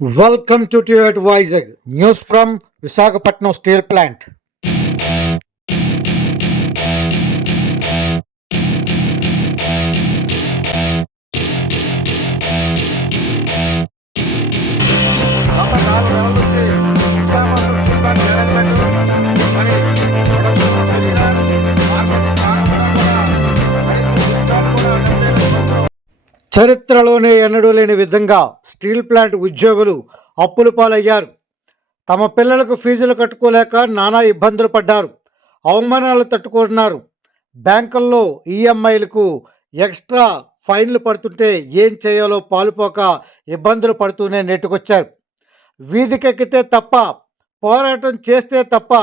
Welcome to Tibet Vizag. News from Visakhapatnam Steel Plant. చరిత్రలోనే ఎన్నడూ లేని విధంగా స్టీల్ ప్లాంట్ ఉద్యోగులు అప్పుల పాలయ్యారు. తమ పిల్లలకు ఫీజులు కట్టుకోలేక నానా ఇబ్బందులు పడ్డారు. అవమానాలు తట్టుకున్నారు. బ్యాంకుల్లో ఈఎంఐలకు ఎక్స్ట్రా ఫైన్లు పడుతుంటే ఏం చేయాలో పాలుపోక ఇబ్బందులు పడుతూనే నెట్టుకొచ్చారు. వీధికెక్కితే తప్ప పోరాటం చేస్తే తప్ప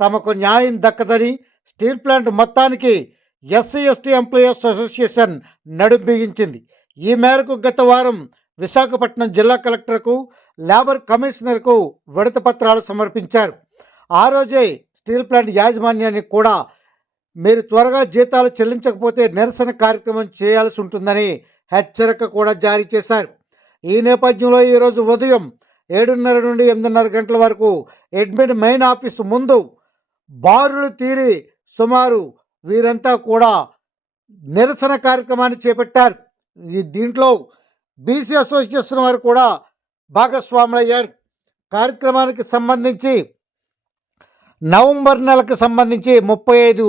తమకు న్యాయం దక్కదని స్టీల్ ప్లాంట్ మొత్తానికి ఎస్సీ ఎస్టీ ఎంప్లాయర్స్ అసోసియేషన్ నడుం బిగించింది. ఈ మేరకు గత వారం విశాఖపట్నం జిల్లా కలెక్టర్కు లేబర్ కమిషనర్కు విడత పత్రాలు సమర్పించారు. ఆ రోజే స్టీల్ ప్లాంట్ యాజమాన్యానికి కూడా మీరు త్వరగా జీతాలు చెల్లించకపోతే నిరసన కార్యక్రమం చేయాల్సి ఉంటుందని హెచ్చరిక కూడా జారీ చేశారు. ఈ నేపథ్యంలో ఈరోజు ఉదయం ఏడున్నర నుండి ఎనిమిదిన్నర గంటల వరకు అడ్మిన్ మెయిన్ ఆఫీస్ ముందు బారులు తీరి సుమారు వీరంతా కూడా నిరసన కార్యక్రమాన్ని చేపట్టారు. దీంట్లో బీసీ అసోసియేషన్ వారు కూడా భాగస్వాములయ్యారు. కార్యక్రమానికి సంబంధించి నవంబర్ నెలకు సంబంధించి ముప్పై ఐదు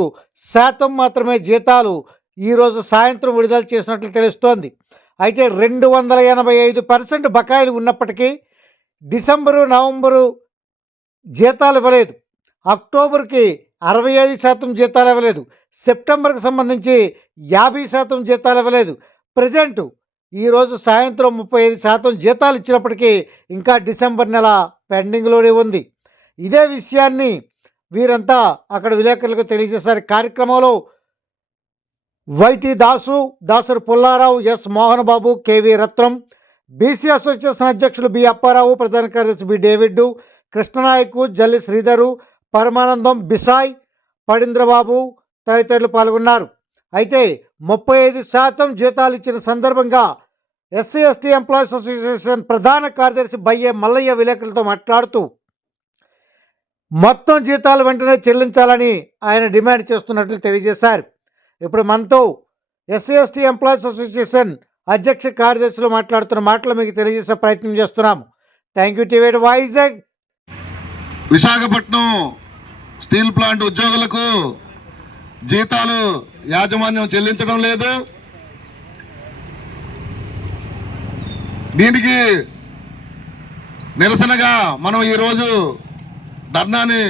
శాతం మాత్రమే జీతాలు ఈరోజు సాయంత్రం విడుదల చేసినట్లు తెలుస్తోంది. అయితే రెండు వందల ఎనభై ఐదు పర్సెంట్ బకాయిలు ఉన్నప్పటికీ డిసెంబరు నవంబరు జీతాలు ఇవ్వలేదు. అక్టోబర్కి అరవై ఐదు శాతం జీతాలు ఇవ్వలేదు. సెప్టెంబర్కి సంబంధించి యాభై శాతం జీతాలు ఇవ్వలేదు. ప్రజెంట్. ఈరోజు సాయంత్రం ముప్పై ఐదు శాతం జీతాలు ఇచ్చినప్పటికీ ఇంకా డిసెంబర్ నెల పెండింగ్లోనే ఉంది. ఇదే విషయాన్ని వీరంతా అక్కడ విలేకరులకు తెలియజేశారు. కార్యక్రమంలో YT Dasu Dasari Pullarao S Mohan Babu KV Ratnam BC association అధ్యక్షులు బి అప్పారావు ప్రధాన కార్యదర్శి బి డేవిడ్ కృష్ణనాయకు జల్లి శ్రీధరు పరమానందం బిసాయ్ పడింద్రబాబు తదితరులు పాల్గొన్నారు. అయితే ముప్పై ఐదు శాతం జీతాలు ఇచ్చిన సందర్భంగా ఎస్సీ ఎస్టీ ఎంప్లాయీస్ అసోసియేషన్ ప్రధాన కార్యదర్శి బయ్యే మల్లయ్య విలేకరులతో మాట్లాడుతూ మొత్తం జీతాలు వెంటనే చెల్లించాలని ఆయన డిమాండ్ చేస్తున్నట్లు తెలియజేశారు. ఇప్పుడు మనతో ఎస్సీ ఎస్టీ ఎంప్లాయీస్ అసోసియేషన్ అధ్యక్ష కార్యదర్శులు మాట్లాడుతున్న మాటలు మీకు తెలియజేసే ప్రయత్నం చేస్తున్నాము thank you TV Vizag Visakhapatnam steel plant ఉద్యోగులకు జీతాలు యాజమాన్యం చెల్లించడం లేదు. దీనికి నిరసనగా మనం ఈరోజు ధర్నాని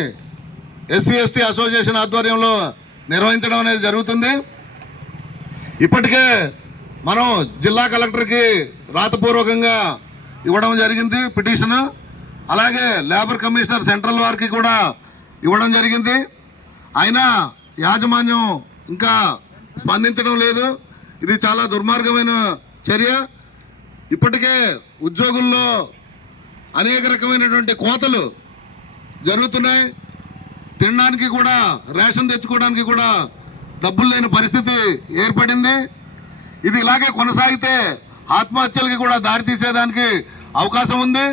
ఎస్సీ ఎస్టీ అసోసియేషన్ ఆధ్వర్యంలో నిర్వహించడం అనేది జరుగుతుంది. ఇప్పటికే మనం జిల్లా కలెక్టర్కి రాతపూర్వకంగా ఇవ్వడం జరిగింది పిటిషన్. అలాగే లేబర్ కమిషనర్ సెంట్రల్ వారికి కూడా ఇవ్వడం జరిగింది. అయినా యాజమాన్యం ఇంకా స్పందించడం లేదు. ఇది చాలా దుర్మార్గమైన చర్య. ఇప్పటికే ఉద్యోగుల్లో అనేక రకమైనటువంటి కోతలు జరుగుతున్నాయి. తినడానికి కూడా రేషన్ తెచ్చుకోవడానికి కూడా డబ్బులు లేని పరిస్థితి ఏర్పడింది. ఇది ఇలాగే కొనసాగితే ఆత్మహత్యలకి కూడా దారి తీసేదానికి అవకాశం ఉంది.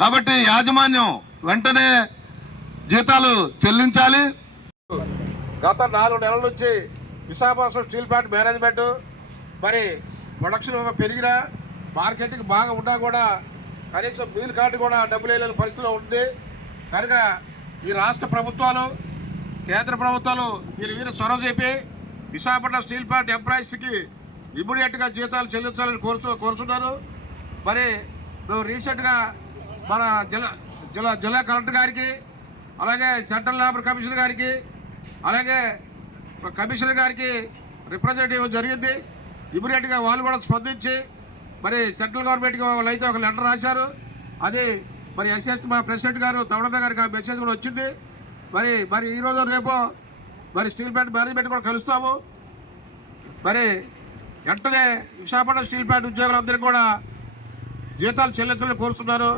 కాబట్టి యాజమాన్యం వెంటనే జీతాలు చెల్లించాలి. గత నాలుగు నెలల నుంచి విశాఖపట్నం స్టీల్ ప్లాంట్ మేనేజ్మెంట్ మరి ప్రొడక్షన్ పెరిగినా మార్కెట్కి బాగా ఉన్నా కూడా కనీసం మీల్ కార్డు కూడా డబ్బులు వేయలేని పరిస్థితిలో ఉంది. కనుక ఈ రాష్ట్ర ప్రభుత్వాలు కేంద్ర ప్రభుత్వాలు దీని మీద చొరవ చెప్పి విశాఖపట్నం స్టీల్ ప్లాంట్ ఎంప్లాయీస్కి ఇమ్మీడియట్గా జీతాలు చెల్లించాలని కోరుచు కోరుతున్నారు మరి మేము రీసెంట్గా మన జిల్లా జిల్లా జిల్లా కలెక్టర్ గారికి అలాగే సెంట్రల్ లేబర్ కమిషనర్ గారికి అలాగే కమిషనర్ గారికి రిప్రజెంటేటివ్ జరిగింది. ఇమీడియట్గా వాళ్ళు కూడా స్పందించి మరి సెంట్రల్ గవర్నమెంట్కి వాళ్ళు అయితే ఒక లెటర్ రాశారు. అది మరి ఎస్ఎస్ మా ప్రెసిడెంట్ గారు తవడన్న గారికి ఆ మెసేజ్ కూడా వచ్చింది. మరి మరి ఈరోజు రేపు మరి స్టీల్ ప్లాంట్ మేనేజ్మెంట్ కూడా కలుస్తాము. మరి వెంటనే విశాఖపట్నం స్టీల్ ప్లాంట్ ఉద్యోగులందరికీ కూడా జీతాలు చెల్లించాలని కోరుతున్నారు.